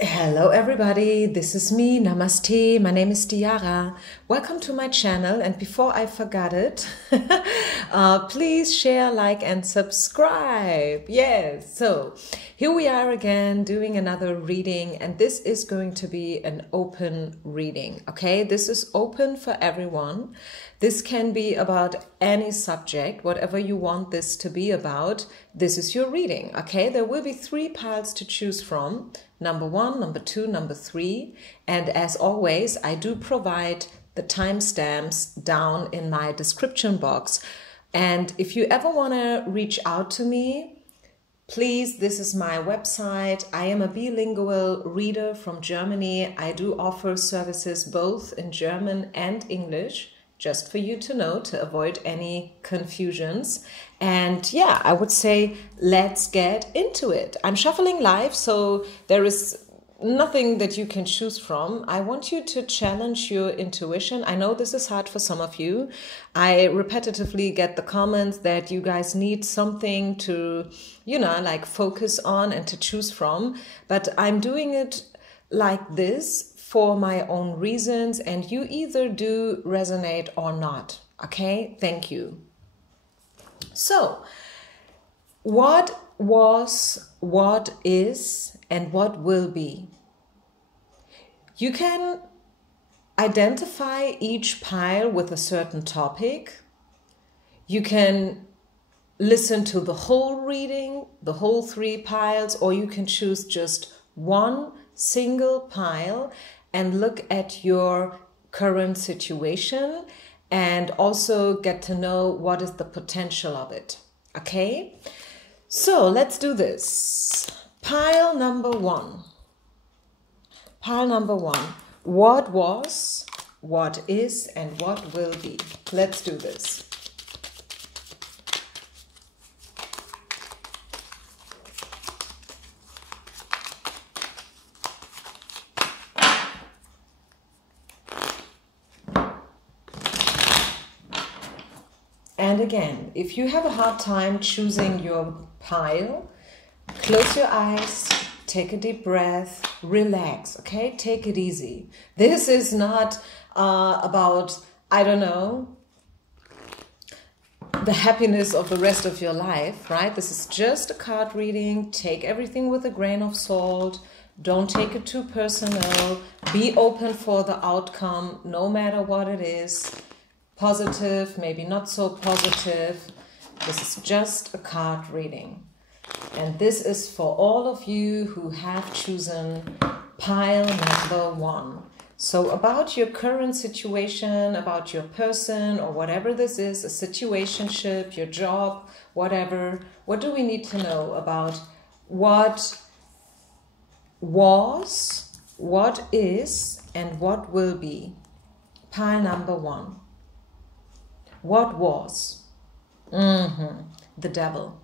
Hello everybody, this is me, Namaste, my name is Diara. Welcome to my channel, and before I forgot it, please share, like and subscribe. Yes, so here we are again doing another reading, and this is going to be an open reading, okay? This is open for everyone. This can be about any subject, whatever you want this to be about. This is your reading, okay? There will be 3 piles to choose from. Number 1, number 2, number 3. And as always, I do provide the timestamps down in my description box. And if you ever want to reach out to me, please, this is my website. I am a bilingual reader from Germany. I do offer services both in German and English, just for you to know, to avoid any confusions. And yeah, I would say, let's get into it. I'm shuffling live, so there is nothing that you can choose from. I want you to challenge your intuition. I know this is hard for some of you. I repetitively get the comments that you guys need something to, like focus on and to choose from. But I'm doing it like this for my own reasons, and you either do resonate or not. Okay, thank you. So, what was, what is, and what will be? You can identify each pile with a certain topic. You can listen to the whole reading, the whole 3 piles, or you can choose just one single pile and look at your current situation and also get to know what is the potential of it. Okay? So let's do this. Pile number 1. Pile number 1. What was, what is, and what will be? Let's do this. And again, if you have a hard time choosing your pile, close your eyes, take a deep breath, relax, okay? Take it easy. This is not about, I don't know, the happiness of the rest of your life, right? This is just a card reading. Take everything with a grain of salt. Don't take it too personal. Be open for the outcome, no matter what it is. Positive, maybe not so positive. This is just a card reading. And this is for all of you who have chosen pile number 1. So about your current situation, about your person or whatever this is, a situationship, your job, whatever. What do we need to know about what was, what is, and what will be? Pile number 1. What was? The devil.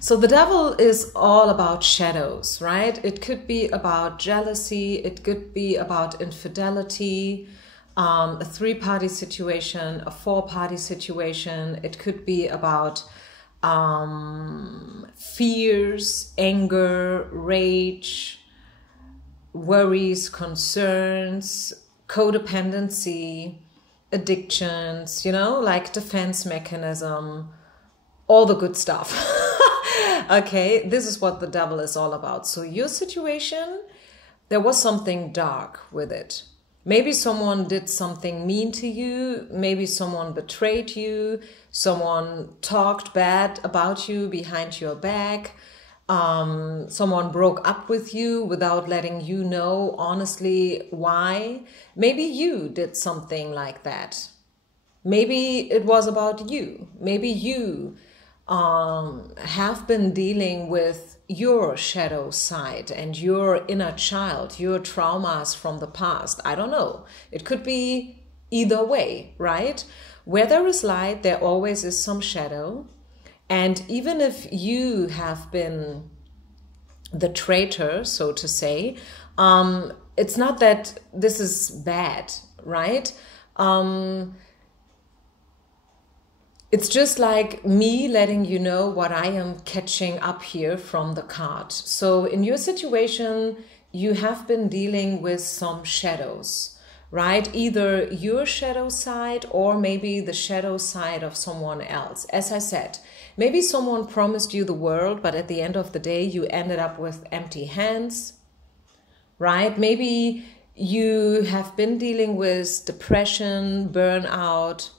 So the devil is all about shadows, right? It could be about jealousy. It could be about infidelity, a 3-party situation, a 4-party situation. It could be about fears, anger, rage, worries, concerns, codependency, addictions, like defense mechanism, all the good stuff. Okay, this is what the devil is all about. So your situation, there was something dark with it. Maybe someone did something mean to you. Maybe someone betrayed you. Someone talked bad about you behind your back. Someone broke up with you without letting you know honestly why. Maybe you did something like that. Maybe it was about you. Maybe you have been dealing with your shadow side and your inner child, your traumas from the past. I don't know. It could be either way, right? Where there is light, there always is some shadow. And even if you have been the traitor, so to say, it's not that this is bad, right? it's just like me letting you know what I am catching up here from the card. So in your situation, you have been dealing with some shadows, right? Either your shadow side or maybe the shadow side of someone else. As I said, maybe someone promised you the world, but at the end of the day, you ended up with empty hands, right? Maybe you have been dealing with depression, burnout,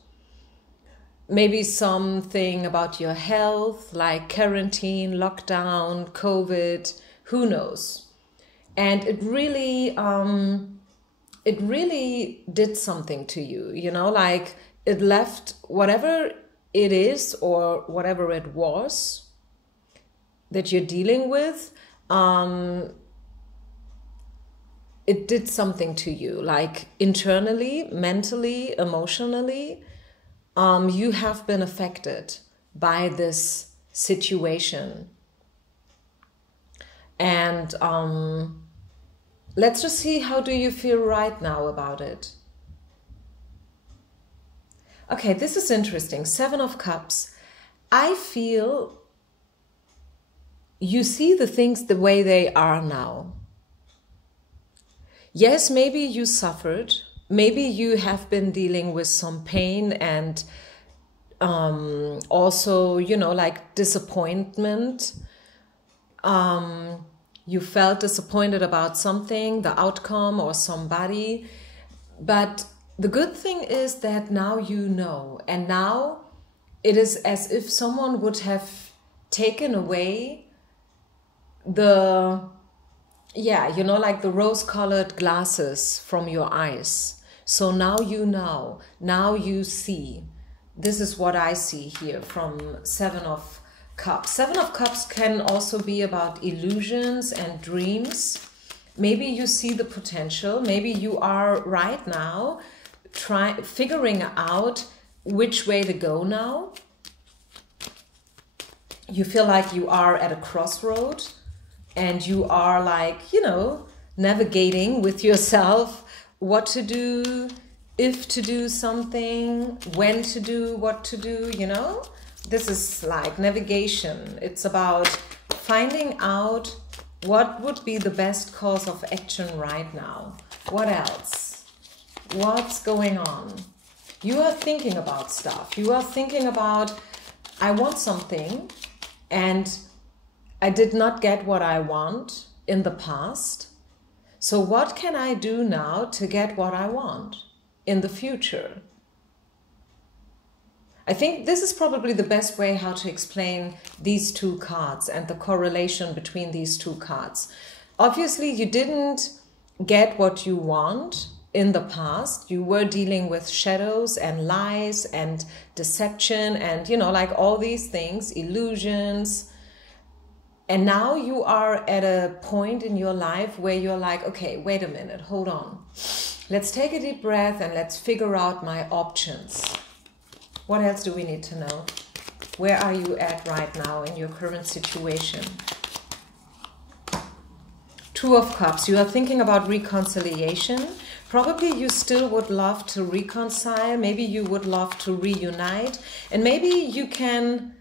maybe something about your health, like quarantine, lockdown, COVID, who knows? And it really did something to you, you know, like it left whatever it is or whatever it was that you're dealing with. It did something to you, like internally, mentally, emotionally. You have been affected by this situation. And let's just see, how do you feel right now about it? Okay, this is interesting. 7 of Cups. I feel you see the things the way they are now. Yes, maybe you suffered. Maybe you have been dealing with some pain and also, you know, like disappointment. You felt disappointed about something, the outcome or somebody. But the good thing is that now you know. And now it is as if someone would have taken away the, yeah, you know, like the rose-colored glasses from your eyes. So now you know, now you see. This is what I see here from 7 of Cups. 7 of Cups can also be about illusions and dreams. Maybe you see the potential. Maybe you are right now figuring out which way to go now. You feel like you are at a crossroad and you are like, you know, navigating with yourself what to do, if to do something, when to do, what to do, you know? This is like navigation. It's about finding out what would be the best course of action right now. What else? What's going on? You are thinking about stuff. You are thinking about, I want something and I did not get what I want in the past. So what can I do now to get what I want in the future? I think this is probably the best way how to explain these 2 cards and the correlation between these 2 cards. Obviously, you didn't get what you want in the past. You were dealing with shadows and lies and deception and, you know, like all these things, illusions. And now you are at a point in your life where you're like, okay, wait a minute, hold on. Let's take a deep breath and let's figure out my options. What else do we need to know? Where are you at right now in your current situation? 2 of Cups. You are thinking about reconciliation. Probably you still would love to reconcile. Maybe you would love to reunite. And maybe you can,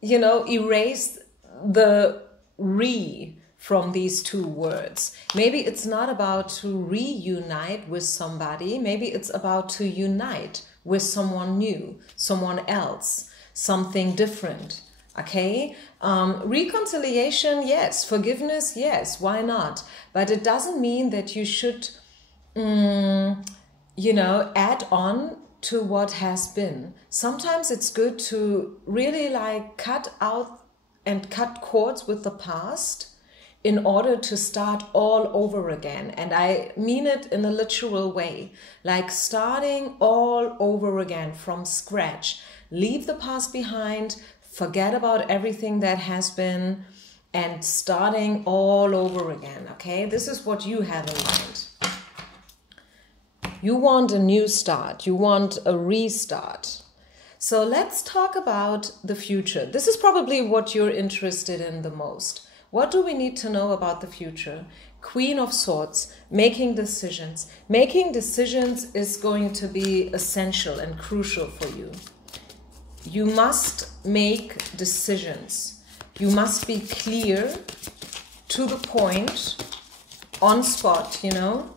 you know, erase the re from these 2 words. Maybe it's not about to reunite with somebody. Maybe it's about to unite with someone new, someone else, something different. Okay? Reconciliation, yes. Forgiveness, yes. Why not? But it doesn't mean that you should, you know, add on to what has been. Sometimes it's good to really like cut out and cut cords with the past in order to start all over again. And I mean it in a literal way, like starting all over again from scratch. Leave the past behind, forget about everything that has been, and starting all over again, okay? This is what you have in mind. You want a new start. You want a restart. So let's talk about the future. This is probably what you're interested in the most. What do we need to know about the future? Queen of Swords, making decisions. Making decisions is going to be essential and crucial for you. you must make decisions. You must be clear, to the point, on spot, you know,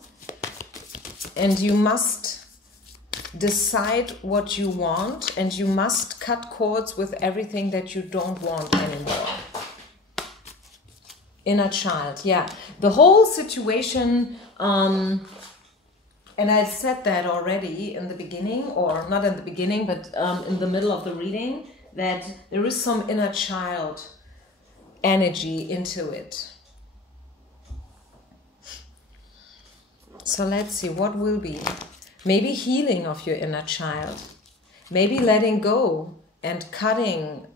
and you must decide what you want, and you must cut cords with everything that you don't want anymore. Inner child, yeah. The whole situation, and I said that already in the beginning, or not in the beginning, but in the middle of the reading, that there is some inner child energy into it. So let's see, what will be? Maybe healing of your inner child. Maybe letting go and cutting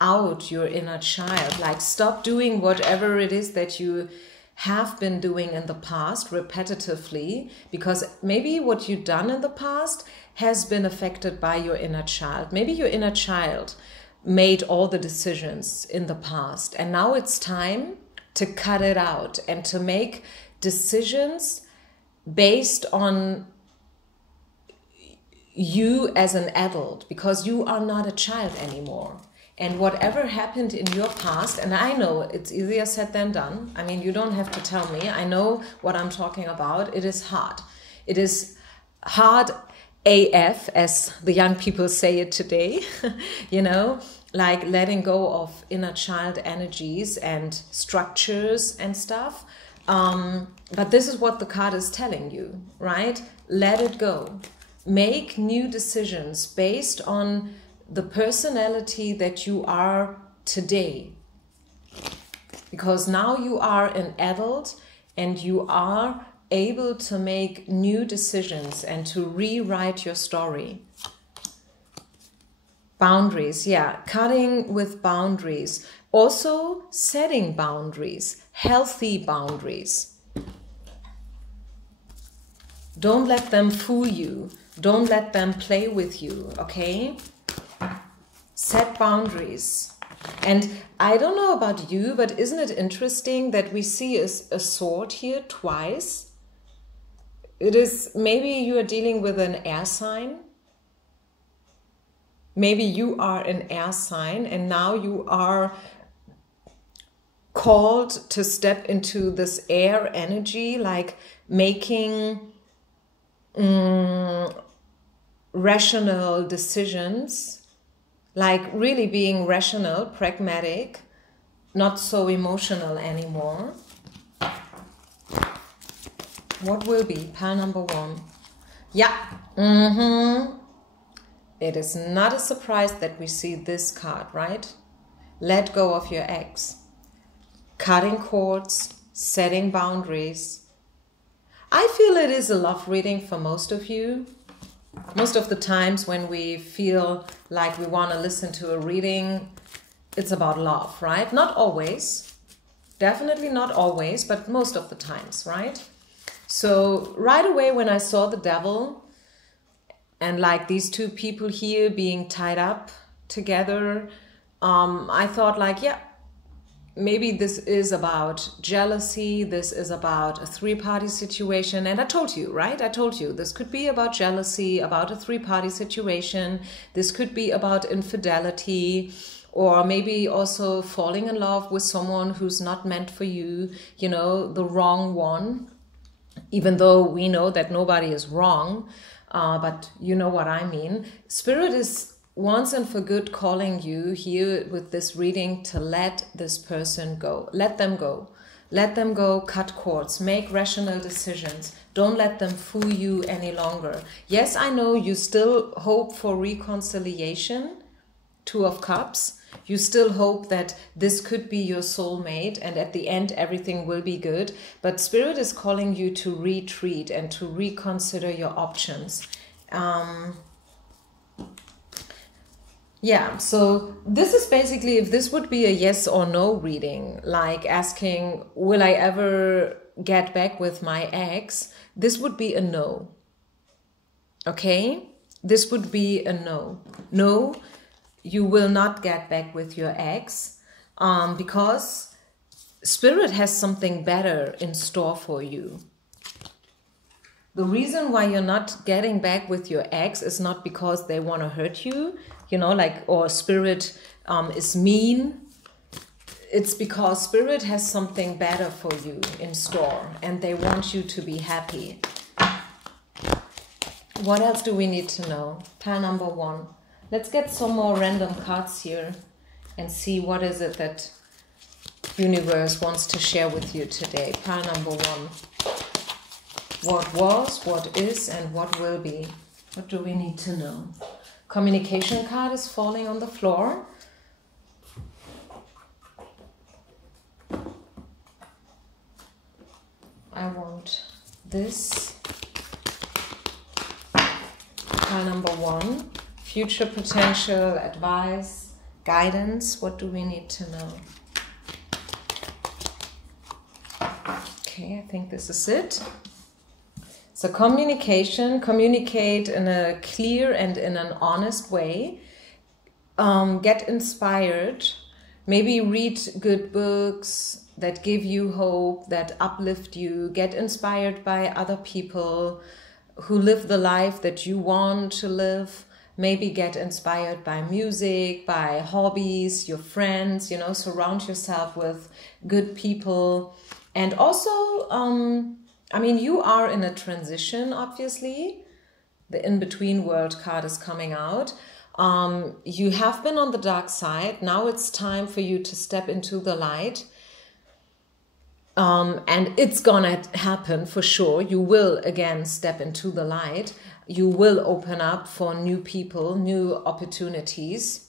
out your inner child. Like, stop doing whatever it is that you have been doing in the past repetitively, because maybe what you've done in the past has been affected by your inner child. Maybe your inner child made all the decisions in the past, and now it's time to cut it out and to make decisions based on you as an adult, because you are not a child anymore. And whatever happened in your past, and I know it's easier said than done. I mean, you don't have to tell me. I know what I'm talking about. It is hard. It is hard AF, as the young people say it today, you know, like letting go of inner child energies and structures and stuff. But this is what the card is telling you, right? Let it go. Make new decisions based on the personality that you are today. Because now you are an adult and you are able to make new decisions and to rewrite your story. Boundaries, yeah, cutting with boundaries. Also setting boundaries, healthy boundaries. Don't let them fool you. Don't let them play with you, okay? Set boundaries. And I don't know about you, but isn't it interesting that we see a sword here twice? It is, maybe you are dealing with an air sign. Maybe you are an air sign and now you are called to step into this air energy, like making rational decisions, like really being rational, pragmatic, not so emotional anymore. What will be? Pile number 1. Yeah. It is not a surprise that we see this card, right? Let go of your ex. Cutting cords, setting boundaries. I feel it is a love reading for most of you. Most of the times when we feel like we want to listen to a reading, it's about love, right? Not always. Definitely not always, but most of the times, right? So right away when I saw the devil and like these two people here being tied up together, I thought like, yeah, maybe this is about jealousy. This is about a three-party situation. And I told you, right? I told you this could be about jealousy, about a three-party situation. This could be about infidelity, or maybe also falling in love with someone who's not meant for you, you know, the wrong one. Even though we know that nobody is wrong, but you know what I mean. Spirit is once and for good calling you here with this reading to let this person go. Let them go. Let them go, cut cords, make rational decisions. Don't let them fool you any longer. Yes, I know you still hope for reconciliation, 2 of Cups. You still hope that this could be your soulmate and at the end everything will be good. But Spirit is calling you to retreat and to reconsider your options. Yeah, so this is basically, if this would be a yes or no reading, like asking, will I ever get back with my ex? This would be a no. Okay? This would be a no. No, you will not get back with your ex because Spirit has something better in store for you. The reason why you're not getting back with your ex is not because they want to hurt you. you know, like, or spirit is mean, it's because spirit has something better for you in store and they want you to be happy. What else do we need to know? Pile number 1. Let's get some more random cards here and see what is it that universe wants to share with you today. Pile number 1. What was, what is, and what will be. What do we need to know? Communication card is falling on the floor. I want this. Pile number 1. Future potential, advice, guidance. What do we need to know? Okay, I think this is it. So communication, communicate in a clear and in an honest way. Get inspired. Maybe read good books that give you hope, that uplift you. Get inspired by other people who live the life that you want to live. Maybe get inspired by music, by hobbies, your friends, you know, surround yourself with good people. And also, I mean, you are in a transition, obviously. The in-between world card is coming out. You have been on the dark side. Now it's time for you to step into the light. And it's gonna happen for sure. You will again step into the light. You will open up for new people, new opportunities.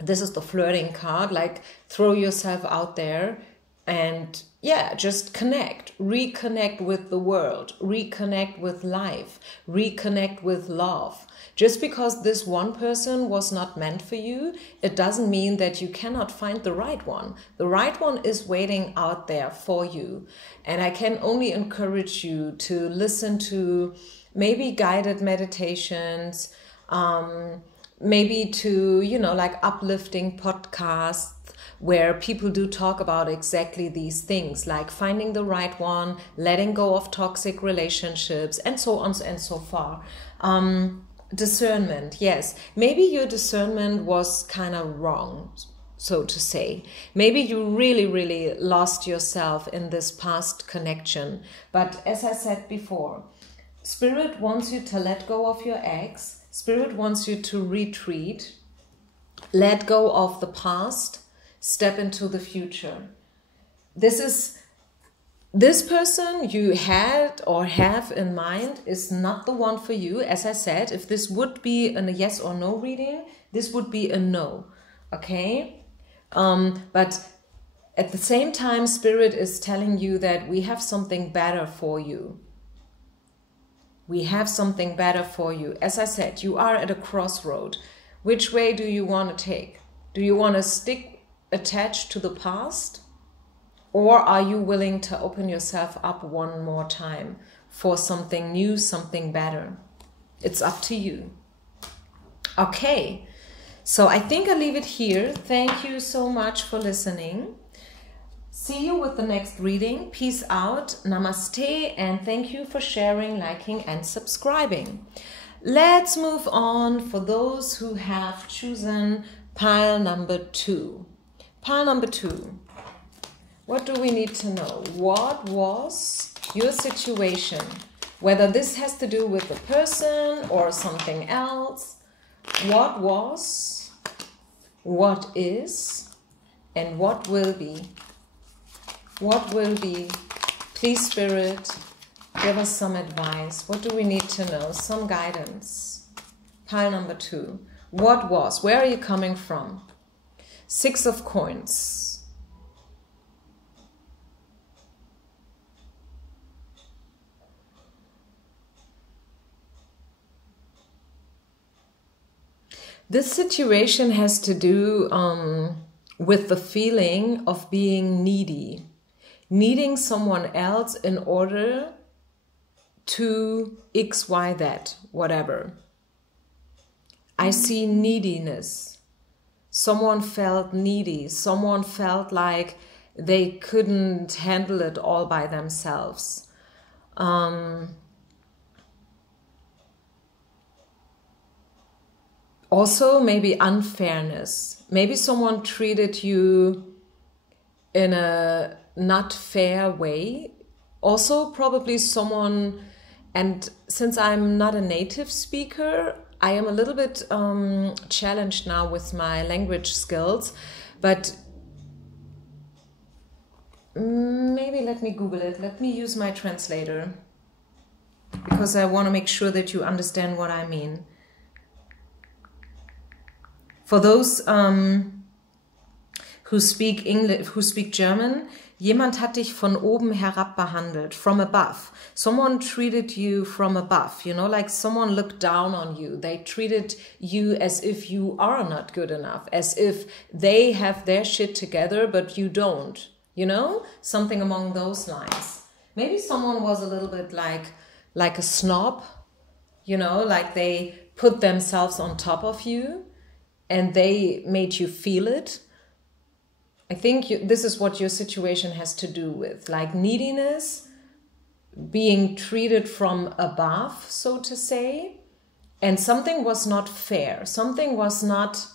This is the flirting card, like throw yourself out there and yeah, just connect, reconnect with the world, reconnect with life, reconnect with love. Just because this one person was not meant for you, it doesn't mean that you cannot find the right one. The right one is waiting out there for you. And I can only encourage you to listen to maybe guided meditations, maybe to, you know, like uplifting podcasts where people do talk about exactly these things, like finding the right one, letting go of toxic relationships, and so on and so far. Discernment, yes. Maybe your discernment was kind of wrong, so to say. Maybe you really, really lost yourself in this past connection. But as I said before, Spirit wants you to let go of your ex. Spirit wants you to retreat, let go of the past, step into the future. This person you had or have in mind is not the one for you. As I said, if this would be a yes or no reading, this would be a no, okay? But at the same time, Spirit is telling you that we have something better for you. We have something better for you. As I said, you are at a crossroad. Which way do you want to take? Do you want to stick attached to the past? Or are you willing to open yourself up one more time for something new, something better? It's up to you. Okay, so I think I'll leave it here. Thank you so much for listening. See you with the next reading. Peace out. Namaste. And thank you for sharing, liking, and subscribing. Let's move on for those who have chosen pile number 2. Pile number 2. What do we need to know? What was your situation? Whether this has to do with the person or something else. What was, what is, and what will be? What will be? Please, Spirit, give us some advice. What do we need to know? Some guidance. Pile number 2. What was? Where are you coming from? 6 of coins. This situation has to do with the feeling of being needy. Needing someone else in order to X, Y, that, whatever. I see neediness. Someone felt needy. Someone felt like they couldn't handle it all by themselves. Also, maybe unfairness. Maybe someone treated you in a not fair way. Also, probably someone, and since I'm not a native speaker, I am a little bit challenged now with my language skills, but maybe let me Google it. Let me use my translator, because I want to make sure that you understand what I mean. For those who speak English, who speak German, jemand hat dich von oben herab behandelt, from above. Someone treated you from above, you know, like someone looked down on you. They treated you as if you are not good enough, as if they have their shit together, but you don't, you know, something along those lines. Maybe someone was a little bit like a snob, you know, like they put themselves on top of you and they made you feel it. I think this is what your situation has to do with, like neediness, being treated from above, so to say, and something was not fair. Something was not,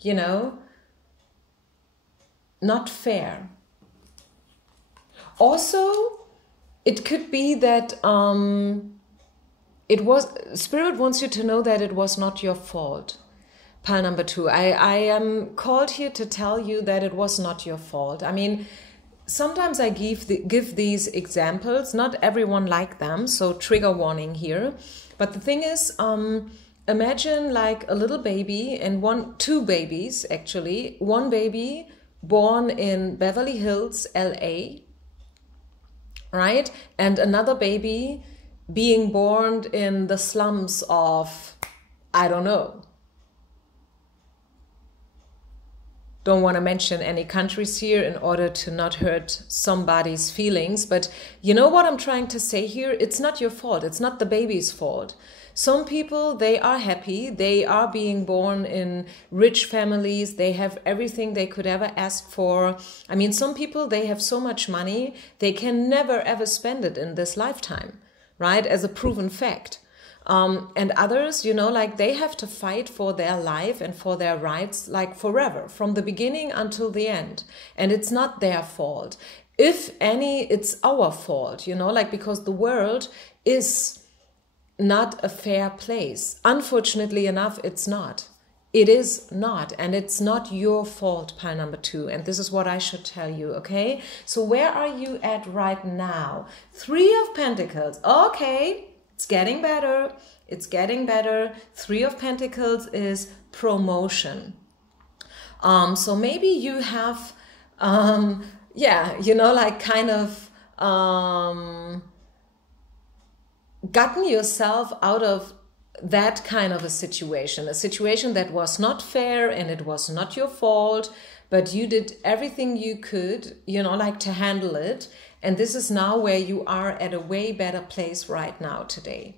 you know, not fair. Also, it could be that Spirit wants you to know that it was not your fault. Pile number 2. I am called here to tell you that it was not your fault. I mean, sometimes I give these examples. Not everyone like them, so trigger warning here. But the thing is, imagine like a little baby and two babies actually. One baby born in Beverly Hills, LA, right? And another baby being born in the slums of, I don't know. Don't want to mention any countries here in order to not hurt somebody's feelings. But you know what I'm trying to say here? It's not your fault. It's not the baby's fault. Some people, they are happy. They are being born in rich families. They have everything they could ever ask for. I mean, some people, they have so much money, they can never ever spend it in this lifetime, right? As a proven fact. And others, you know, like they have to fight for their life and for their rights, like forever, from the beginning until the end. And it's not their fault. If any, it's our fault, you know, like because the world is not a fair place. Unfortunately enough, it's not. It is not. And it's not your fault, pile number 2. And this is what I should tell you, okay? So where are you at right now? 3 of Pentacles. Okay. It's getting better. It's getting better. 3 of Pentacles is promotion. So maybe you have, yeah, you know, like kind of gotten yourself out of that kind of a situation that was not fair and it was not your fault, but you did everything you could, you know, like to handle it. And this is now where you are at a way better place right now today.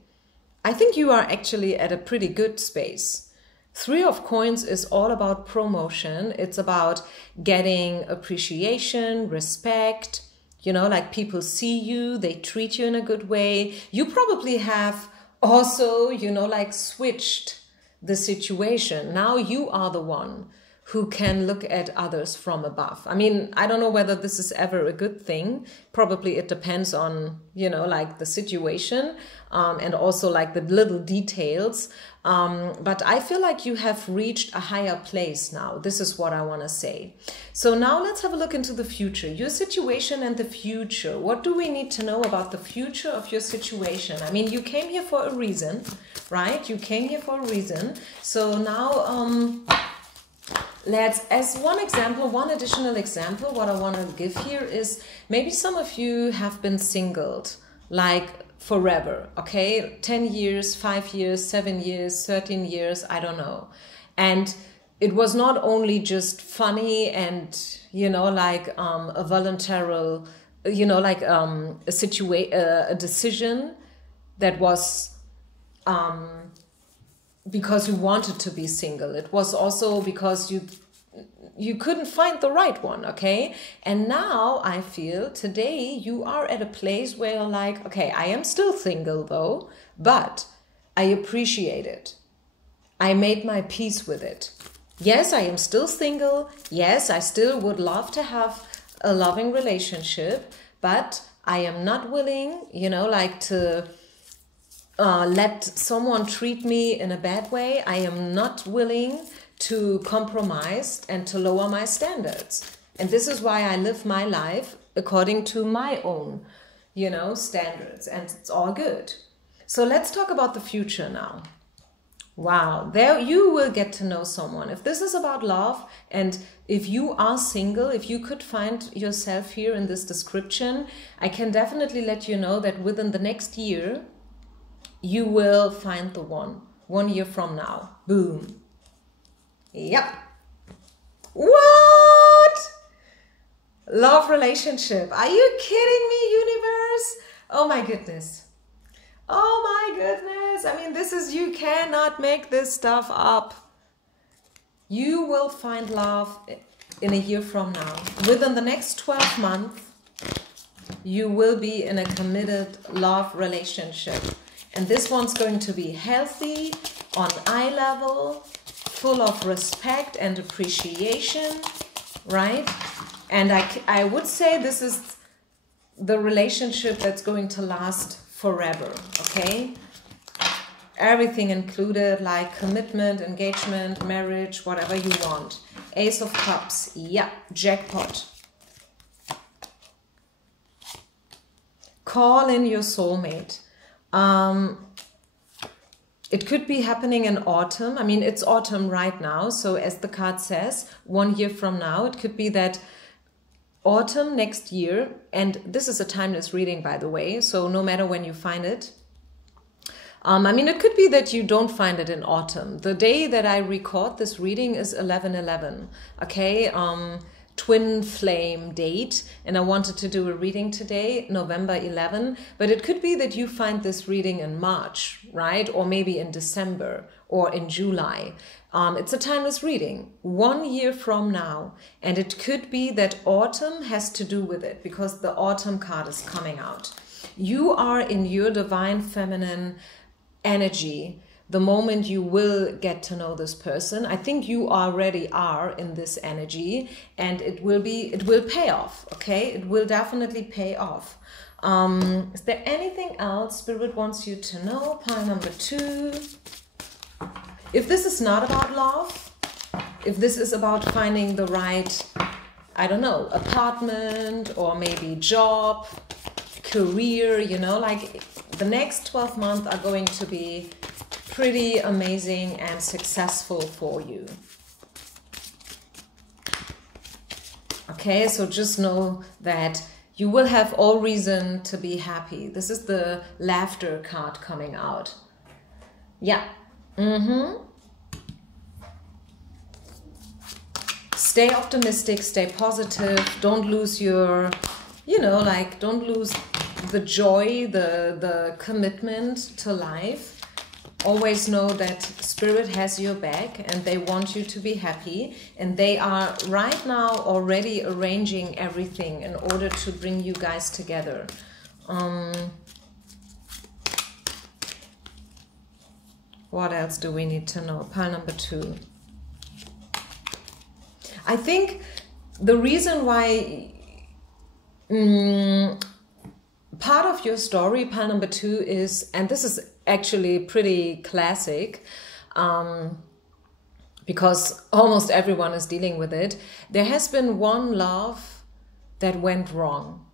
I think you are actually at a pretty good space. 3 of Coins is all about promotion. It's about getting appreciation, respect, you know, like people see you, they treat you in a good way. You probably have also, you know, like switched the situation. Now you are the one who can look at others from above. I mean, I don't know whether this is ever a good thing. Probably it depends on, you know, like the situation and also like the little details. But I feel like you have reached a higher place now. This is what I want to say. So now let's have a look into the future. Your situation and the future. What do we need to know about the future of your situation? I mean, you came here for a reason, right? You came here for a reason. So now... let's, as one example, one additional example, what I want to give here is maybe some of you have been singled like forever, okay? 10 years, 5 years, 7 years, 13 years, I don't know. And it was not only just funny and, you know, like a voluntary, you know, like a decision that was... because you wanted to be single. It was also because you couldn't find the right one, okay? And now I feel today you are at a place where you're like, okay, I am still single though, but I appreciate it. I made my peace with it. Yes, I am still single. Yes, I still would love to have a loving relationship, but I am not willing, like to let someone treat me in a bad way. I am not willing to compromise and to lower my standards. And this is why I live my life according to my own, standards. And it's all good. So let's talk about the future now. Wow, there you will get to know someone. If this is about love, and if you are single, if you could find yourself here in this description, I can definitely let you know that within the next year, you will find the one. 1 year from now. Boom. Yep. What? Love relationship. Are you kidding me, universe? Oh my goodness. Oh my goodness. I mean, you cannot make this stuff up. You will find love in a year from now. Within the next 12 months, you will be in a committed love relationship. And this one's going to be healthy, on eye level, full of respect and appreciation, right? And I would say this is the relationship that's going to last forever, okay? Everything included, like commitment, engagement, marriage, whatever you want. Ace of Cups, yeah, jackpot. Call in your soulmate. It could be happening in autumn. I mean, it's autumn right now. So as the card says, 1 year from now, it could be that autumn next year. And this is a timeless reading, by the way. So no matter when you find it. I mean, it could be that you don't find it in autumn. The day that I record this reading is 11/11. Okay. Twin flame date, and I wanted to do a reading today, November 11, but it could be that you find this reading in March, right? Or maybe in December or in July. It's a timeless reading, 1 year from now, and it could be that autumn has to do with it because the autumn card is coming out. You are in your divine feminine energy the moment you will get to know this person. I think you already are in this energy, and it will pay off, okay? It will definitely pay off. Is there anything else Spirit wants you to know? Pile number 2. If this is not about love, if this is about finding the right, I don't know, apartment or maybe job, career, like the next 12 months are going to be pretty amazing and successful for you. Okay, so just know that you will have all reason to be happy. This is the laughter card coming out. Yeah. Stay optimistic, stay positive. Don't lose your, don't lose the joy, the commitment to life. Always know that Spirit has your back and they want you to be happy, and they are right now already arranging everything in order to bring you guys together. What else do we need to know? Pile number 2. I think the reason why part of your story, pile number 2, is, and this is actually pretty classic, because almost everyone is dealing with it. There has been one love that went wrong.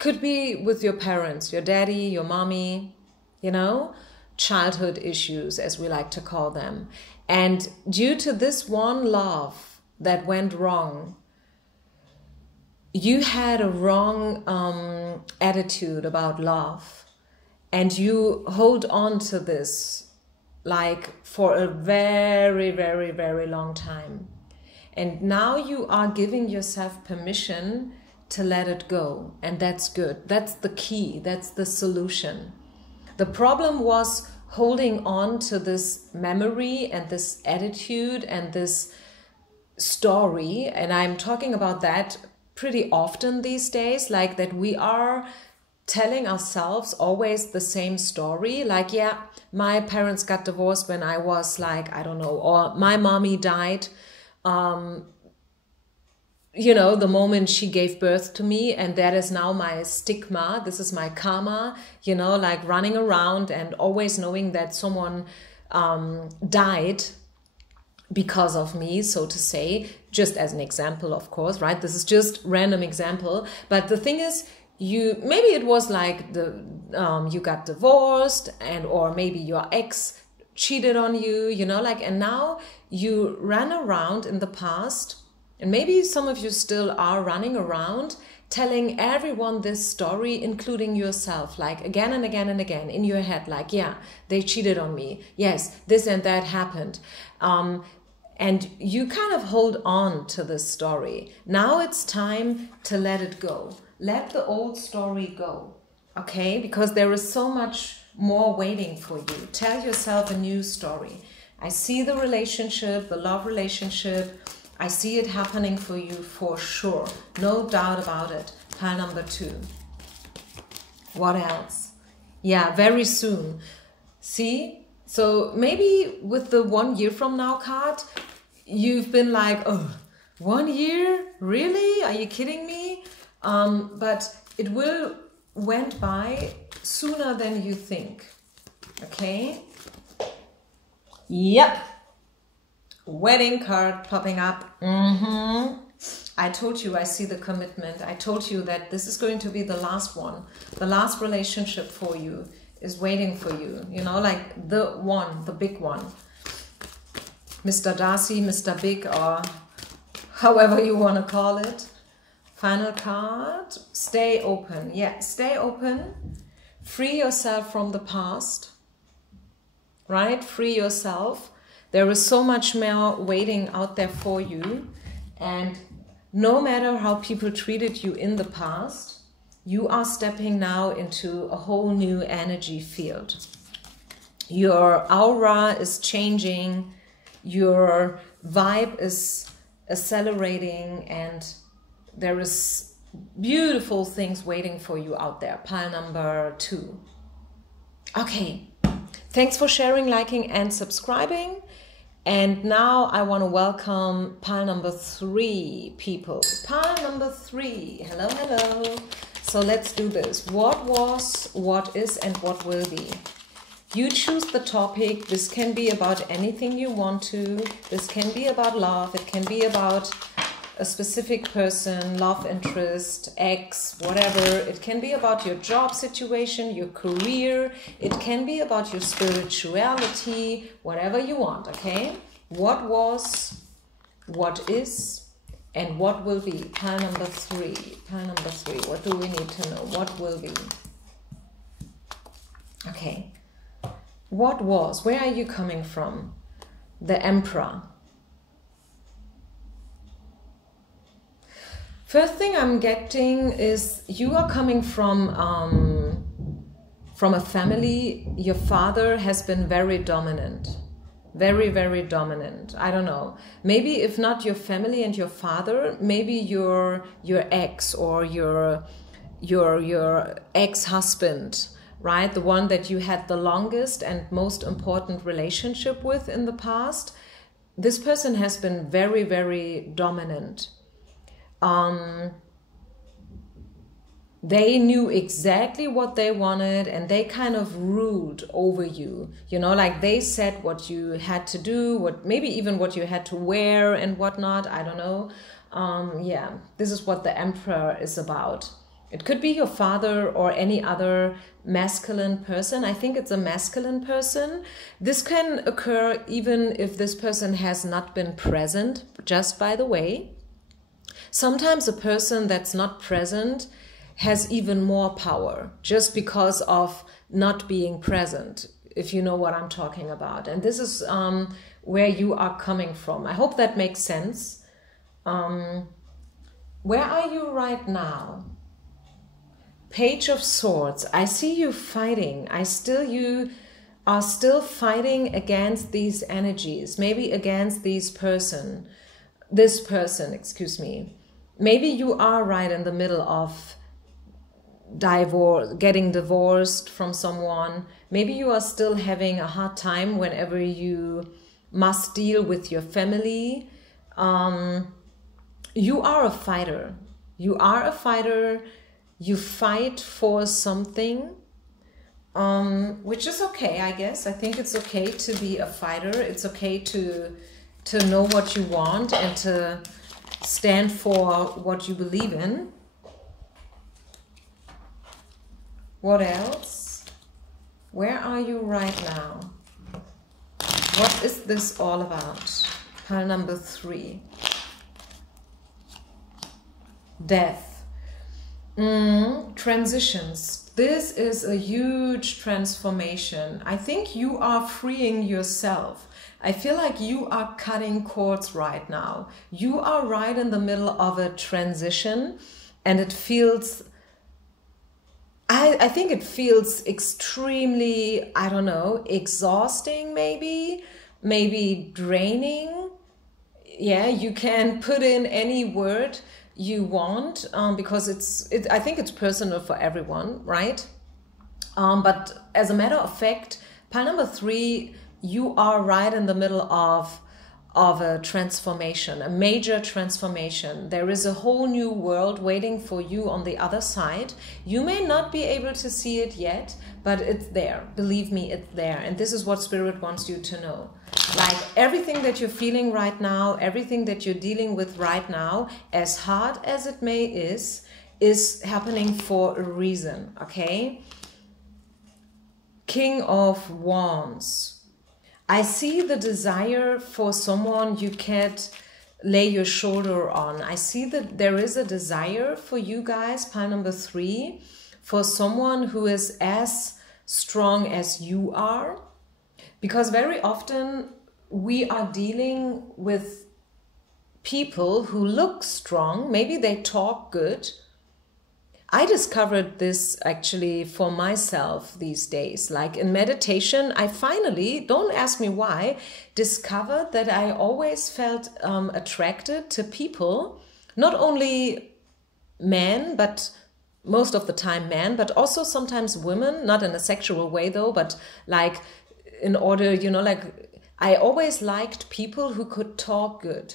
Could be with your parents, your daddy, your mommy, childhood issues, as we like to call them. And due to this one love that went wrong, you had a wrong attitude about love. And you hold on to this like for a very, very, very long time. And now you are giving yourself permission to let it go. And that's good. That's the key. That's the solution. The problem was holding on to this memory and this attitude and this story. And I'm talking about that pretty often these days, like that we are telling ourselves always the same story. Like, yeah, my parents got divorced when I was like, I don't know, or my mommy died, you know, the moment she gave birth to me, and that is now my stigma. This is my karma, you know, like running around and always knowing that someone died because of me, so to say, just as an example, of course, right? This is just random example. But the thing is, maybe it was like you got divorced, and or maybe your ex cheated on you, you know, like, and now you ran around in the past. And maybe some of you still are running around telling everyone this story, including yourself, like again and again and again in your head, like, yeah, they cheated on me. Yes, this and that happened. And you kind of hold on to this story. Now it's time to let it go. Let the old story go, okay? Because there is so much more waiting for you. Tell yourself a new story. I see the relationship, the love relationship. I see it happening for you for sure. No doubt about it. Pile number 2. What else? Yeah, very soon. See? So maybe with the 1 year from now card, you've been like, oh, 1 year? Really? Are you kidding me? But it went by sooner than you think. Okay? Yep. Wedding card popping up. I told you I see the commitment. I told you that this is going to be the last one. The last relationship for you is waiting for you. You know, like the one, the big one. Mr. Darcy, Mr. Big, or however you want to call it. Final card. Stay open. Yeah, stay open. Free yourself from the past. Right? Free yourself. There is so much more waiting out there for you. And no matter how people treated you in the past, you are stepping now into a whole new energy field. Your aura is changing. Your vibe is accelerating. And there is beautiful things waiting for you out there. Pile number 2. Okay. Thanks for sharing, liking, and subscribing. And now I want to welcome pile number 3 people. Pile number 3. Hello, hello. So let's do this. What was, what is, and what will be? You choose the topic. This can be about anything you want to. This can be about love. It can be about a specific person, love interest, ex, whatever. It can be about your job situation, your career. It can be about your spirituality, whatever you want, okay? What was, what is, and what will be? Pile number 3. Pile number 3. What do we need to know? What will be? Okay. What was? Where are you coming from? The Emperor. First thing I'm getting is you are coming from a family. Your father has been very dominant, very, very dominant. I don't know. Maybe if not your family and your father, maybe your ex or your ex-husband, right? The one that you had the longest and most important relationship with in the past. This person has been very, very dominant. They knew exactly what they wanted and they kind of ruled over you, you know, like they said what you had to do, what maybe even what you had to wear and whatnot. I don't know. Yeah, this is what the Emperor is about. It could be your father or any other masculine person. I think it's a masculine person. This can occur even if this person has not been present, just by the way. Sometimes a person that's not present has even more power just because of not being present, if you know what I'm talking about. And this is where you are coming from. I hope that makes sense. Where are you right now? Page of Swords. I see you fighting. You are still fighting against these energies, maybe against this person, excuse me. Maybe you are right in the middle of getting divorced from someone. Maybe you are still having a hard time whenever you must deal with your family. You are a fighter. You are a fighter. You fight for something, which is okay, I guess. I think it's okay to be a fighter. It's okay to know what you want and to stand for what you believe in. What else? Where are you right now? What is this all about? Pile number 3. Death. Transitions. This is a huge transformation. I think you are freeing yourself. I feel like you are cutting cords right now. You are right in the middle of a transition, and it feels, I think it feels extremely, I don't know, exhausting maybe draining. Yeah, you can put in any word you want, because I think it's personal for everyone, right? But as a matter of fact, pile number 3, you are right in the middle of a transformation, a major transformation. There is a whole new world waiting for you on the other side. You may not be able to see it yet, but it's there. Believe me, it's there. And this is what Spirit wants you to know. Like everything that you're feeling right now, everything that you're dealing with right now, as hard as it may is happening for a reason, okay? King of Wands. I see the desire for someone you can't lay your shoulder on. I see that there is a desire for you guys, pile number 3, for someone who is as strong as you are. Because very often we are dealing with people who look strong. Maybe they talk good. I discovered this actually for myself these days. Like in meditation, I finally, don't ask me why, discovered that I always felt attracted to people, not only men, but most of the time men, but also sometimes women, not in a sexual way though, but like in order, you know, like I always liked people who could talk good.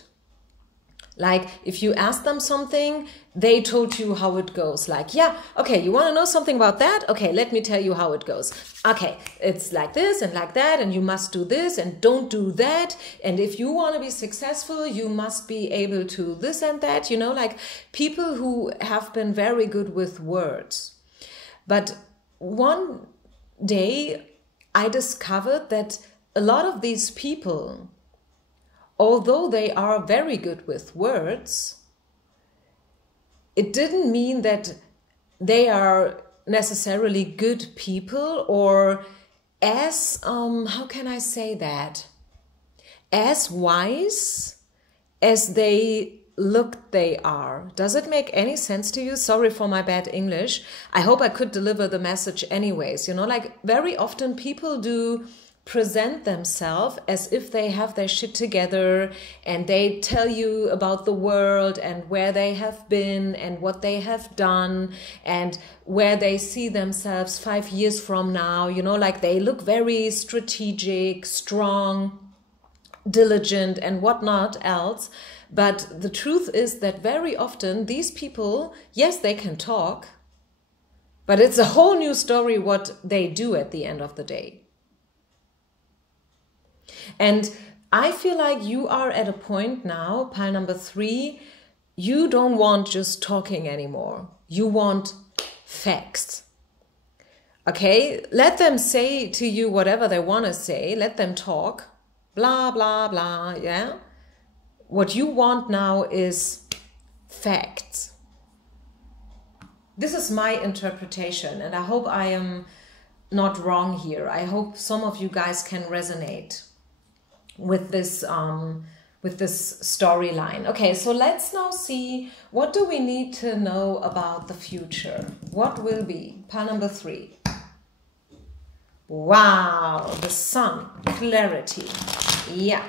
Like if you asked them something, they told you how it goes. Like, yeah, okay, you want to know something about that? Okay, let me tell you how it goes. Okay, it's like this and like that, and you must do this and don't do that. And if you want to be successful, you must be able to this and that, you know, like people who have been very good with words. But one day I discovered that a lot of these people, although they are very good with words, it didn't mean that they are necessarily good people or as, how can I say that? As wise as they look they are. Does it make any sense to you? Sorry for my bad English. I hope I could deliver the message anyways. You know, like very often people do present themselves as if they have their shit together, and they tell you about the world and where they have been and what they have done and where they see themselves 5 years from now. You know, like they look very strategic, strong, diligent and whatnot else. But the truth is that very often these people, yes, they can talk, but it's a whole new story what they do at the end of the day. And I feel like you are at a point now, pile number 3, you don't want just talking anymore. You want facts. Okay, let them say to you whatever they want to say. Let them talk. Blah, blah, blah, yeah? What you want now is facts. This is my interpretation, and I hope I am not wrong here. I hope some of you guys can resonate with this storyline. Okay, so let's now see, what do we need to know about the future? What will be? Pile number 3. Wow, the sun, clarity. Yeah.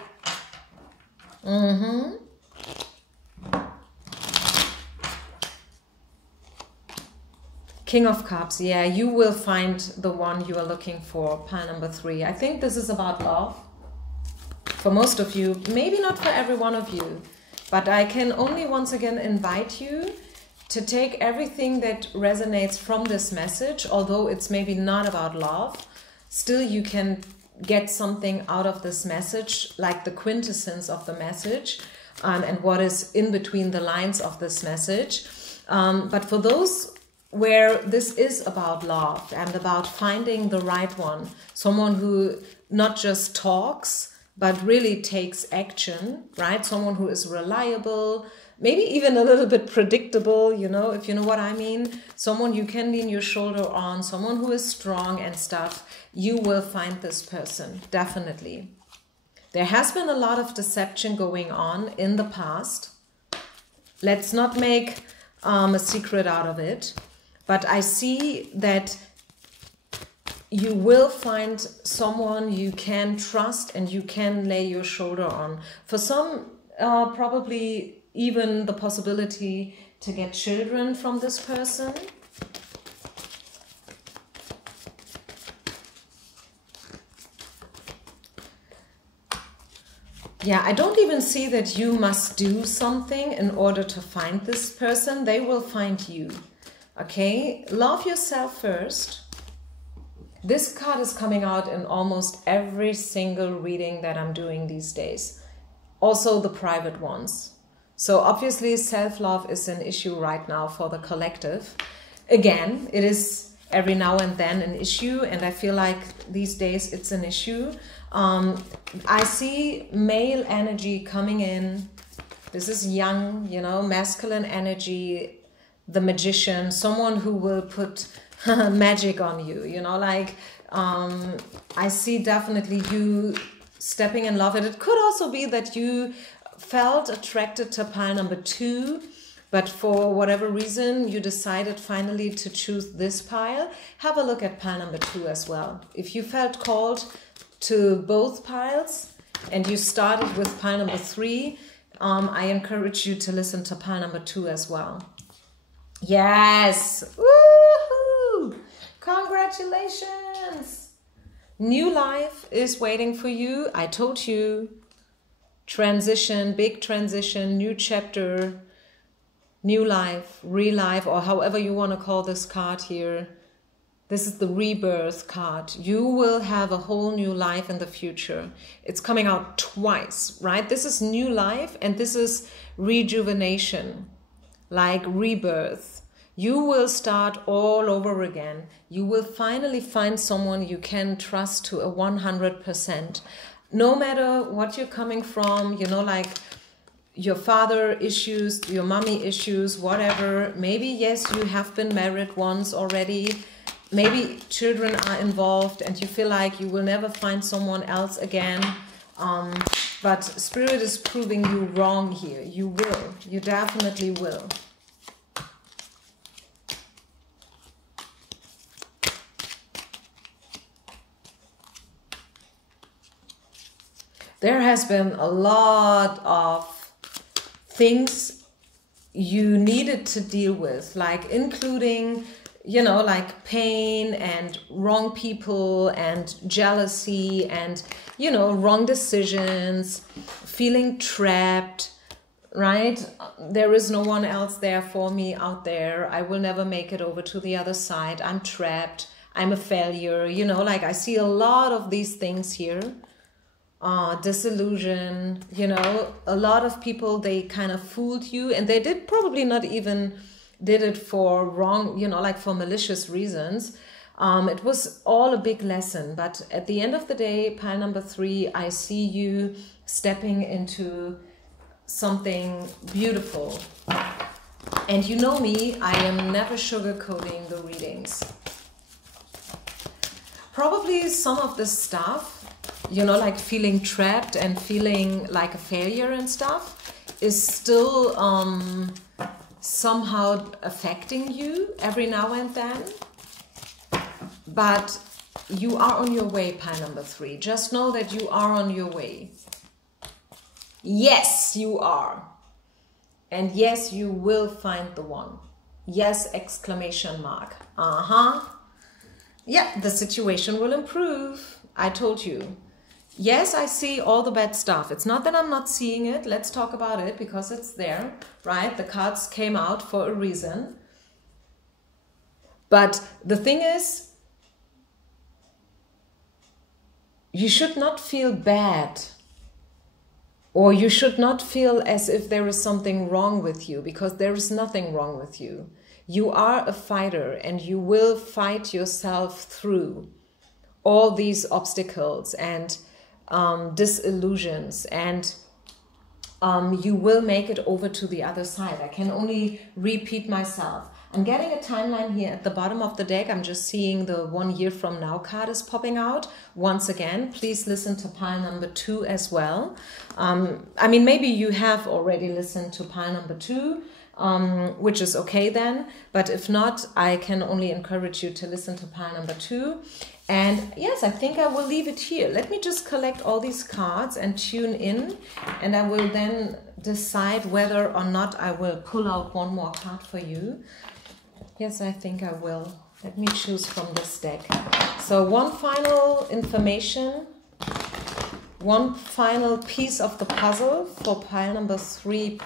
King of Cups. Yeah, you will find the one you are looking for, pile number 3. I think this is about love for most of you, maybe not for every one of you, but I can only once again invite you to take everything that resonates from this message, although it's maybe not about love, still you can get something out of this message, like the quintessence of the message, and what is in between the lines of this message. But for those where this is about love and about finding the right one, someone who not just talks, but really takes action, right? Someone who is reliable, maybe even a little bit predictable, you know, if you know what I mean. Someone you can lean your shoulder on, someone who is strong and stuff. You will find this person, definitely. There has been a lot of deception going on in the past. Let's not make a secret out of it. But I see that you will find someone you can trust and you can lay your shoulder on. For some, probably even the possibility to get children from this person. Yeah, I don't even see that you must do something in order to find this person. They will find you. Okay, love yourself first. This card is coming out in almost every single reading that I'm doing these days. Also the private ones. So obviously self-love is an issue right now for the collective. Again, it is every now and then an issue, and I feel like these days it's an issue. I see male energy coming in. This is young, you know, masculine energy. The magician, someone who will put magic on you, you know, like I see definitely you stepping in love. And it could also be that you felt attracted to pile number 2, but for whatever reason you decided finally to choose this pile. Have a look at pile number 2 as well. If you felt called to both piles and you started with pile number 3, I encourage you to listen to pile number 2 as well. Yes! Woohoo! Congratulations! New life is waiting for you. I told you. Transition, big transition, new chapter, new life, re-life, or however you want to call this card here. This is the rebirth card. You will have a whole new life in the future. It's coming out twice, right? This is new life and this is rejuvenation. Like rebirth. You will start all over again. You will finally find someone you can trust to a 100%. No matter what you're coming from, you know, like your father issues, your mommy issues, whatever. Maybe, yes, you have been married once already. Maybe children are involved and you feel like you will never find someone else again. But Spirit is proving you wrong here. You will. You definitely will. There has been a lot of things you needed to deal with, like including, you know, like pain and wrong people and jealousy and, you know, wrong decisions, feeling trapped, right? There is no one else there for me out there. I will never make it over to the other side. I'm trapped. I'm a failure. You know, like I see a lot of these things here. Disillusion, you know, a lot of people, they kind of fooled you and they did probably not even did it for wrong, you know, like for malicious reasons. It was all a big lesson, but at the end of the day, pile number 3, I see you stepping into something beautiful. And you know me, I am never sugarcoating the readings. Probably some of this stuff, you know, like feeling trapped and feeling like a failure and stuff is still somehow affecting you every now and then. But you are on your way, pile number 3. Just know that you are on your way. Yes, you are. And yes, you will find the one. Yes, exclamation mark. Yeah, the situation will improve. I told you. Yes, I see all the bad stuff. It's not that I'm not seeing it. Let's talk about it because it's there, right? The cards came out for a reason. But the thing is, you should not feel bad, or you should not feel as if there is something wrong with you, because there is nothing wrong with you. You are a fighter and you will fight yourself through all these obstacles and disillusions, and you will make it over to the other side. I can only repeat myself. I'm getting a timeline here at the bottom of the deck. I'm just seeing the 1 year from now card is popping out. Once again, please listen to pile number 2 as well. I mean, maybe you have already listened to pile number 2, which is okay then. But if not, I can only encourage you to listen to pile number 2. And yes, I think I will leave it here. Let me just collect all these cards and tune in. And I will then decide whether or not I will pull out one more card for you. Yes, I think I will. Let me choose from this deck. So one final information, one final piece of the puzzle for pile number 3,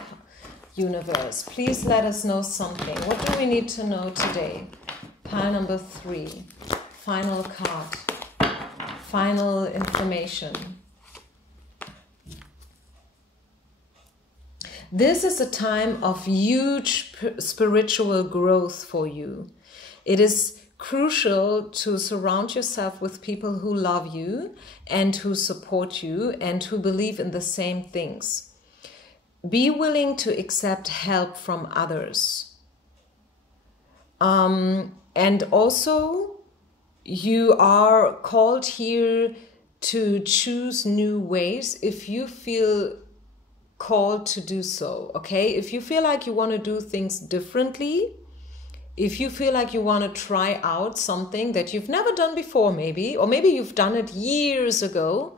universe. Please let us know something. What do we need to know today? Pile number 3, final card, final information. This is a time of huge spiritual growth for you. It is crucial to surround yourself with people who love you and who support you and who believe in the same things. Be willing to accept help from others. And also, you are called here to choose new ways if you feel called to do so, okay? If you feel like you want to do things differently, if you feel like you want to try out something that you've never done before maybe, or maybe you've done it years ago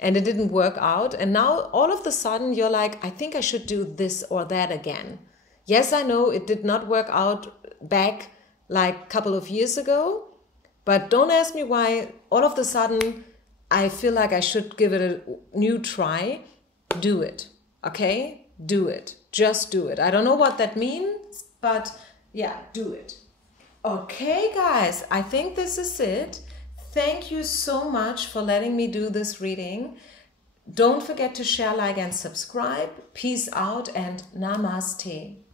and it didn't work out, and now all of a sudden you're like, I think I should do this or that again. Yes, I know it did not work out back like a couple of years ago, but don't ask me why all of a sudden I feel like I should give it a new try. Do it. Okay, do it. Just do it. I don't know what that means, but yeah, do it. Okay, guys, I think this is it. Thank you so much for letting me do this reading. Don't forget to share, like, and subscribe. Peace out and namaste.